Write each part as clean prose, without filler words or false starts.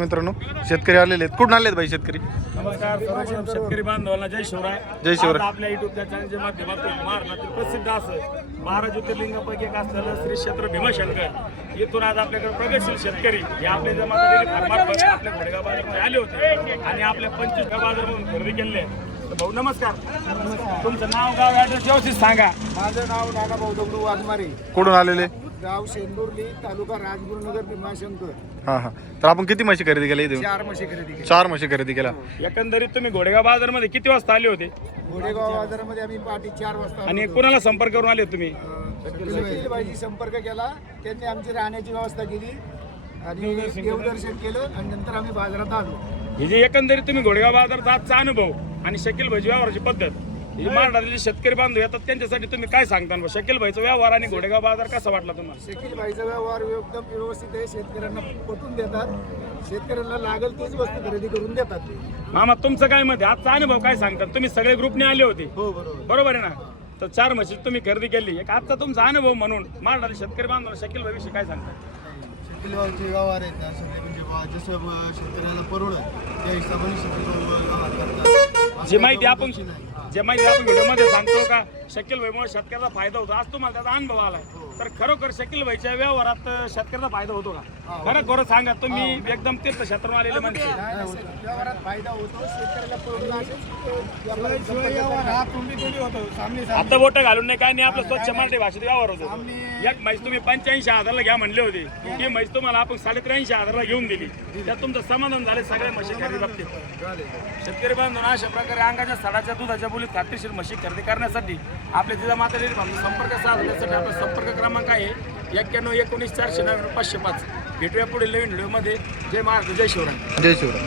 मित्रांनो शेतकरी आलेले आहेत. कुठून आलेत भाई शेतकरी? नमस्कार सर्व शेतकरी बांधवांना जय शिवराय. जय शिवराय. आपल्या युट्यूबच्या चॅनलच्या माध्यमातून महाराष्ट्रातील प्रसिद्ध असं 12 ज्योतिर्लिंगापैकी एक असलेलं श्री क्षेत्र भीमाशंकर इथून आज आपल्याकडे प्रगतशील शेतकरी हे आपले जमात आपल्या घोडेगाव बाजारमध्ये आले होते आणि आपल्या 25 बाजारमधून खरेदी केले. भाऊ नमस्कार. तुमचं नाव गाव ॲड्रेस व्यवस्थित सांगा. माझं नाव नानाभाऊ दगडू वाघमारे, कुठून आलेले? गाव शेंदुर्ली, तालुका राजगुरुनगर, भीमाशंकर. हा हा. तर आपण किती म्हशी खरेदी केल्या इथे? 4 म्हशी खरेदी केल्या. 4 म्हशी खरेदी केल्या. एकंदरीत तुम्ही घोडेगाव बाजारमध्ये किती वाजता आले होते घोडेगाव बाजारामध्ये आम्ही पहाटे 4 वाजता आणि कोणाला संपर्क करून आले तुम्ही? बाईजी संपर्क केला, त्यांनी आमची राहण्याची व्यवस्था केली आणि देवदर्शन केलं आणि नंतर आम्ही बाजारात आलो. हे जे एकंदरीत तुम्ही घोडेगाव बाजाराचा आजचा अनुभव आणि शकील भाईची व्यवहाराची पद्धत ही महाराष्ट्रातले शेतकरी बांधव येतात त्यांच्यासाठी तुम्ही काय सांगता? शकील भाईचा व्यवहार आणि घोडेगाव बाजार कसा वाटला तुम्हाला? शकील भाईचा व्यवहार एकदम व्यवस्थित आहे. शेतकऱ्यांना पटवून देतात, शेतकऱ्यांना लागेल तीच वस्तू खरेदी करून देतात ते. मामा तुमचं काय मत आहे? आजचा अनुभव काय सांगतात? तुम्ही सगळे ग्रुपने आले होते हो बरोबर. बरोबर आहे ना? तर 4 म्हशी तुम्ही खरेदी केली. एक आजचा तुमचा अनुभव म्हणून महाराष्ट्रातले शेतकरी बांधव शकील भाईविषयी काय सांगतात? शकील भाईचे व्यवहार आहेत ना सगळे म्हणजे जसं शेतकऱ्याला परवडत त्या हिशोबाने शकील भाऊ व्यवहार करतात. जे माहिती आपण व्हिडिओमध्ये सांगतो का शकील भाईमुळे शेतकऱ्याचा फायदा होतो. आज तुम्हाला त्याचा अनुभव आलाय तर खरोखर शकील भाईच्या व्यवहारात शेतकऱ्याचा फायदा होतो का? खरं सांगा. तुम्ही एकदम तीर्थक्षेत्रातून आलेले माणसे. व्यवहारात फायदा होतो, शेतकऱ्याला परवडला आता बोट घालून नाही काय नाही, आपलं स्वच्छ मराठी भाषेत व्यवहार होतो. एक म्हैस तुम्ही 85,000ला घ्या म्हणले होते, ही म्हैस तुम्हाला आपण 83,500ला घेऊन दिली. त्यात तुमचं समाधान झाले सगळे म्हशी खरेदी बाबतीत. शेतकरी बांधून अशा प्रकारे अंगाच्या सडाच्या दुधाच्या बोलीत खात्रीशीर म्हशी खरेदी करण्यासाठी आपल्या तिथं माता संपर्क साधण्यासाठी आपला संपर्क क्रमांक आहे 91 19 499 505. भेटूया पुढे नवीन व्हिडिओमध्ये. जय महाराष्ट्र, जय शिवराय. जय शिवराय.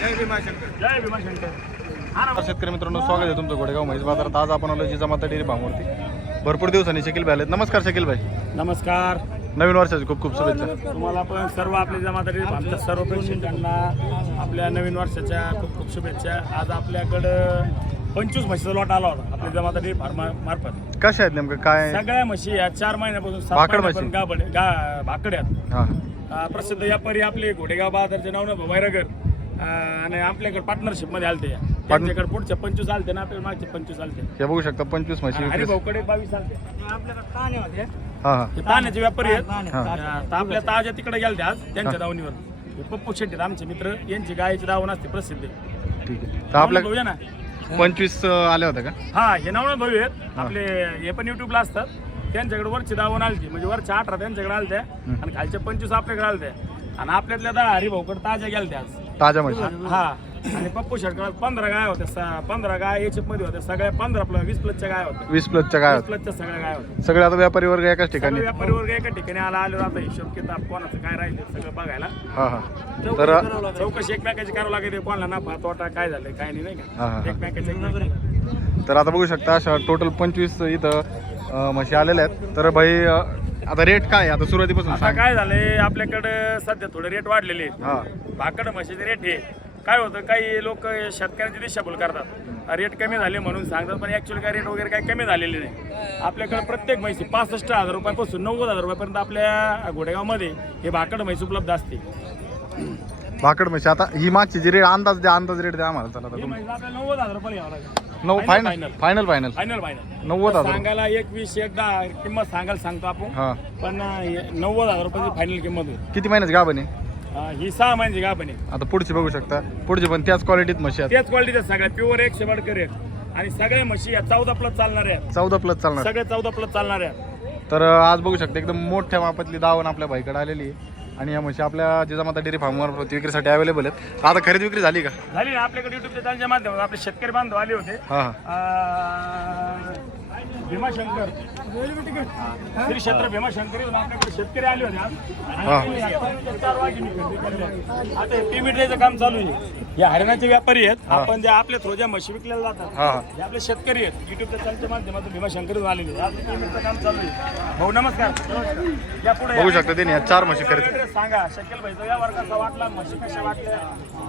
जय भीमाशंकर. जय भीमाशंकर. शेतकरी मित्रांनो स्वागत आहे तुमचं घोडेगाव म्हैस बाजारात. आज आपण आलो जिजामाता डेअरी फार्मवरती. भरपूर दिवसांनी शकील भाई आलेत. नमस्कार शकील भाई. नमस्कार. नवीन वर्षाची खूप खूप शुभेच्छा. तुम्हाला पण सर्व आपल्या जमादारी आमच्या सर्व प्रेक्षकांना आपल्या नवीन वर्षाच्या खूप खूप शुभेच्छा. आज आपल्याकडं 25 म्हशीचा लॉट आला होता आपल्या जमादारी फार्मा मार्फत. कशा आहेत नेमकं काय? सगळ्या म्हशी या 4 महिन्यापासून 7 भाकड महिन्यापर्यंत भाकड्यात. हा प्रसिद्ध व्यापारी आपले घोडेगाव बाजारचे नाव ना वैरागर आणि आपल्याकडे पार्टनरशिप मध्ये आलते. त्यांच्याकडे पुढच्या 25 आलते ना, आपल्याला मागचे 25 आलते. हे बघू शकता 25 म्हशी. आणि भाऊकडे 22 आलते. आपल्याकडे ताणे होते. हा हा. हे ताण्याचे व्यापारी आहेत. तर आपल्या ताज्या तिकडे गेलते आज त्यांच्या दावणीवर. हे पप्पू शेट्टी आमचे मित्र, यांची गायची दावण असते प्रसिद्ध. ठीक आहे. तर आपल्या भाऊ ना 25 आले होते का? हा, हे नवना भाऊ आहेत आपले. हे पण युट्यूबला असतात. त्यांच्याकडे वरची दावण आलती, म्हणजे वरच्या 18 त्यांच्याकडे आलत्या आणि खालच्या 25 आपल्याकडे आलत्या. आणि आपल्यातल्या 10 हरिभाऊकडे ताज्या गेलत्या आज ताज्या म्हशी. हा. आणि पप्पू शेटकडे 15 गाय होत्या. 15 गाय एचएफ मध्ये होत्या सगळ्या. 15 20 प्लसच्या गाय होत्या. 20 प्लसच्या काय 20 प्लसच्या सगळ्या गाय होत्या. सगळे आता व्यापारी वर्ग एकाच ठिकाणी. व्यापारी वर्ग एका ठिकाणी आलो. आता हिशोब किताब कोणाचं काय राहिले सगळं बघायला. हा हा. तर चौकशी एकमेकाची करावं लागते. कोणाला नफा तोटा काय झालं काय नाही, नाही हा, हा. का एकमेकाची. तर आता बघू शकता अशा टोटल 25 इथं म्हशी आलेल्या आहेत. तर भाई आता रेट काय आता सुरुवातीपासून आता सांग. काय झालंय आपल्याकडे सध्या थोडे रेट वाढलेले आहेत. हा भाकड म्हशीचे रेट हे काय होतं, काही लोक शेतकऱ्यांची दिशाभूल करतात. रेट कमी झाले म्हणून सांगतात, पण ऍक्च्युअली काय रेट वगैरे काही कमी झालेले नाही. आपल्याकडे प्रत्येक म्हशी 65,000 रुपयापासून 90,000 रुपयापर्यंत आपल्या घोडेगावमध्ये हे भाकड म्हैस उपलब्ध असते. भाकड म्हशी. आता ही मागची जी रेट अंदाज रेट द्या आम्हाला. चला ही आता म्हैस आपल्याला 90,000 रुपये घ्यावं लागेल. Final final final final 90,000. सांगायला 21 10 किंमत सांगायला सांगतो आपण, हा. पण 90,000 रुपयाची फायनल किंमत होईल. किती महिन्याची गाभ आहे? ही 6 महिन्याची गाभ आहे. आता पुढची बघू शकता. पुढची पण त्याच क्वालिटीत म्हशी आहेत. त्याच क्वालिटीच्या सगळ्या प्युअर 100 बडकर आहेत. आणि सगळ्या म्हशी या 14 प्लस चालणाऱ्या आहेत. 14 प्लस चालणार. सगळे 14 प्लस चालणाऱ्या आहेत. तर आज बघू शकता एकदम मोठ्या मापातली दावण आपल्या भाईकडे आलेली आहे. आणि या म्हशी आपल्या जिजामाता डेअरी फार्मवर विक्रीसाठी अवेलेबल आहेत. आता खरेदी विक्री झाली का? झाली ना. आपल्याकडे युट्यूबच्या चॅनलच्या माध्यमातून आपले शेतकरी बांधव आले होते. हा भीमाशंकर श्री क्षेत्र भीमाशंकर येऊन आपल्याकडे शेतकरी आले होते आज. हा. आणि 4 वाजे मी खरेदी केली. आता पेमेंटचं काम चालू आहे. हे हरियाणाचे व्यापारी आहेत. आपण जे आपल्या थ्रो ज्या म्हशी विकलेल्या जातात हा हे आपले शेतकरी आहेत. युट्यूबच्या चॅनलच्या माध्यमातून भीमाशंकर येऊन आलेले. आज पेमेंटचं काम चालू आहे. भाऊ नमस्कार. या पुढे बघू शकता त्यांनी 4 म्हशी खरेदी. सांगा शकील भाईचा व्यवहार कसा वाटला, म्हशी कशा वाटल्या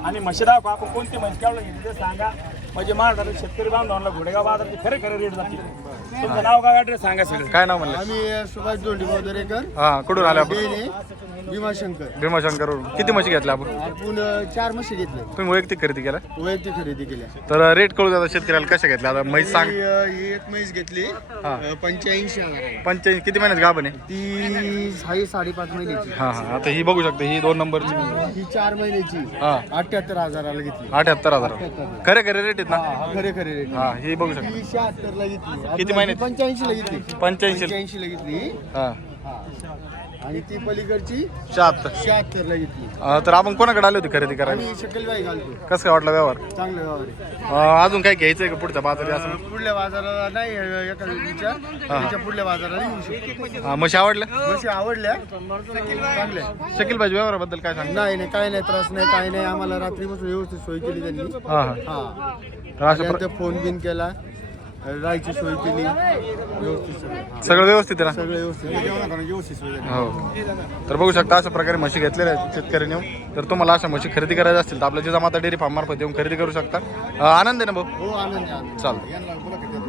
आणि म्हशी दाखवा आपण कोणती म्हशी केवढं घेतली ते सांगा. म्हणजे महाराष्ट्रातील शेतकरी बांधवांना घोडेगाव बाजाराचे खरे रेट जातील. तुमचं नाव गाव ॲड्रेस सांगा सगळं. काय नाव म्हणलं? आम्ही सुभाष दोंडी दरेकर. हा कुठून आले आपण? भीमाशंकर. भीमाशंकरवरून किती म्हशी घेतल्या आपण? आपण 4 म्हशी घेतल्या, तुम्ही वैयक्तिक खरेदी केला वैयक्तिक खरेदी केल्या. तर रेट कळू द्या शेतकऱ्याला कशा घेतल्या आता म्हैस सांग. ही एक म्हैस घेतली हा. 85,000. 85 किती महिन्यात गाभण आहे? ती 6.5 महिन्याची. हा हा आता ही बघू शकता ही 2 नंबरची. ही 4 महिन्याची हा 78,000ला घेतली. 78,000 खरे खरे रेट आहेत ना? खरे खरे रेट. हा ही बघू शकता ती 76ला घेतली. किती महिन्याची? 85ला घेतली. 85 ला घेतली. हा आणि ती पलीकडची 76. 76ला घेतली. तर आपण कोणाकडे आले होते खरेदी करायला? आम्ही शकलबाई घालतो. कसं काय वाटलं व्यवहार? चांगलं व्यवहार आहे. अजून काय घ्यायचंय का पुढच्या बाजारात असं? पुढल्या बाजाराला नाही एका विचार त्याच्या पुढल्या बाजाराला येऊ शकतो. म्हशी आवडल्या? म्हशी आवडल्या चांगल्या. शकील भाई व्यवहाराबद्दल काय सांग? नाही नाही काय नाही त्रास नाही काय नाही. आम्हाला रात्रीपासून व्यवस्थित सोय केली त्यांनी. हा हा हा तर अशा त्यानंतर फोन बिन केला, राहायची सोय केली व्यवस्थित. सगळं व्यवस्थित आहे ना? सगळं व्यवस्थित सोय झाली. हो तर बघू शकता अशा प्रकारे म्हशी घेतलेल्या आहेत शेतकऱ्यांनी येऊन. तर तुम्हाला अशा म्हशी खरेदी करायच्या असतील तर आपल्या जिजामाता डेअरी फार्म मार्फत येऊन खरेदी करू शकता. आनंद आहे ना भाऊ? हो आनंद आहे, आनंद. चालतं.